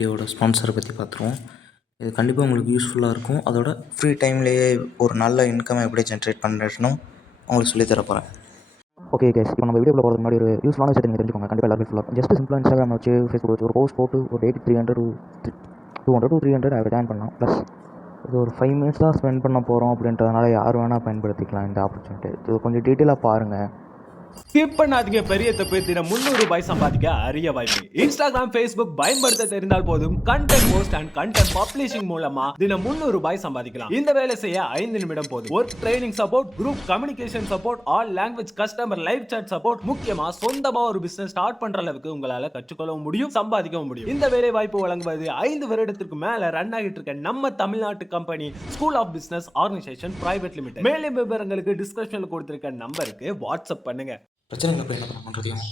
வீடியோட ஸ்பான்சரை பற்றி பார்த்துருவோம். இது கண்டிப்பாக உங்களுக்கு யூஸ்ஃபுல்லாக இருக்கும். அதோட ஃப்ரீ டைம்லேயே ஒரு நல்ல இன்கமை எப்படி ஜென்ரேட் பண்ணுறதுன்னு உங்களுக்கு சொல்லித் தர போகிறேன். ஓகே கேஸ், இப்போ நம்ம வீடியோவில் போகிறதுக்கு முன்னாடி ஒரு யூஸ்ஃபுல்லான விஷயத்தை நீங்கள் தெரிஞ்சுக்கோங்க. கண்டிப்பாக எல்லாரும் யூஸ்ஃபுல்லாக ஜஸ்ட் சிம்பிளாக இன்ஸ்டாகிராம் வச்சு ஃபேஸ்புக் வச்சு ஒரு போஸ்ட் போட்டு ஒரு டேக்கு 200 to 300 அதை ஜாயின் பண்ணலாம். ப்ளஸ் இது ஒரு 5 minutes தான் ஸ்பெண்ட் பண்ண போகிறோம் அப்படின்றதுனால யார் வேணால் பயன்படுத்திக்கலாம் இந்த ஆப்பர்ச்சுனிட்டி. இது கொஞ்சம் டீட்டெயிலாக பாருங்கள். ஸ்கிப் பண்ணாதீங்க. பெரிய தப்பு. தினம் 300 ரூபாய் சம்பாதிக்க அரிய வாய்ப்பு. இன்ஸ்டாகிராம், ஃபேஸ்புக் பயன்படுத்த தெரிந்தால் போதும் content post and content publishing மூலமா தினம் 300 ரூபாய் சம்பாதிக்கலாம். இந்த வேலை செய்ய 5 நிமிடம் போதும். Work training support, group communication support, all language customer live chat support, முக்கியமா சொந்தமா ஒரு பிசினஸ் ஸ்டார்ட் பண்ற அளவுக்கு உங்களால கற்றுக்கொள்ளவும் முடியும், சம்பாதிக்கவும் முடியும். இந்த வேலை வாய்ப்பு வழங்குவது 5 வருடத்திற்கு மேல ரன் ஆகிட்டு இருக்க நம்ம தமிழ்நாட்டு company school of business organisation private limited. மேலும் விவரங்களுக்கு டிஸ்கிரிப்ஷன்ல கொடுத்திருக்க நம்பருக்கு வாட்ஸ்அப் பண்ணுங்க. பிரச்சனைகளை போய் என்ன பண்ணுறதையும்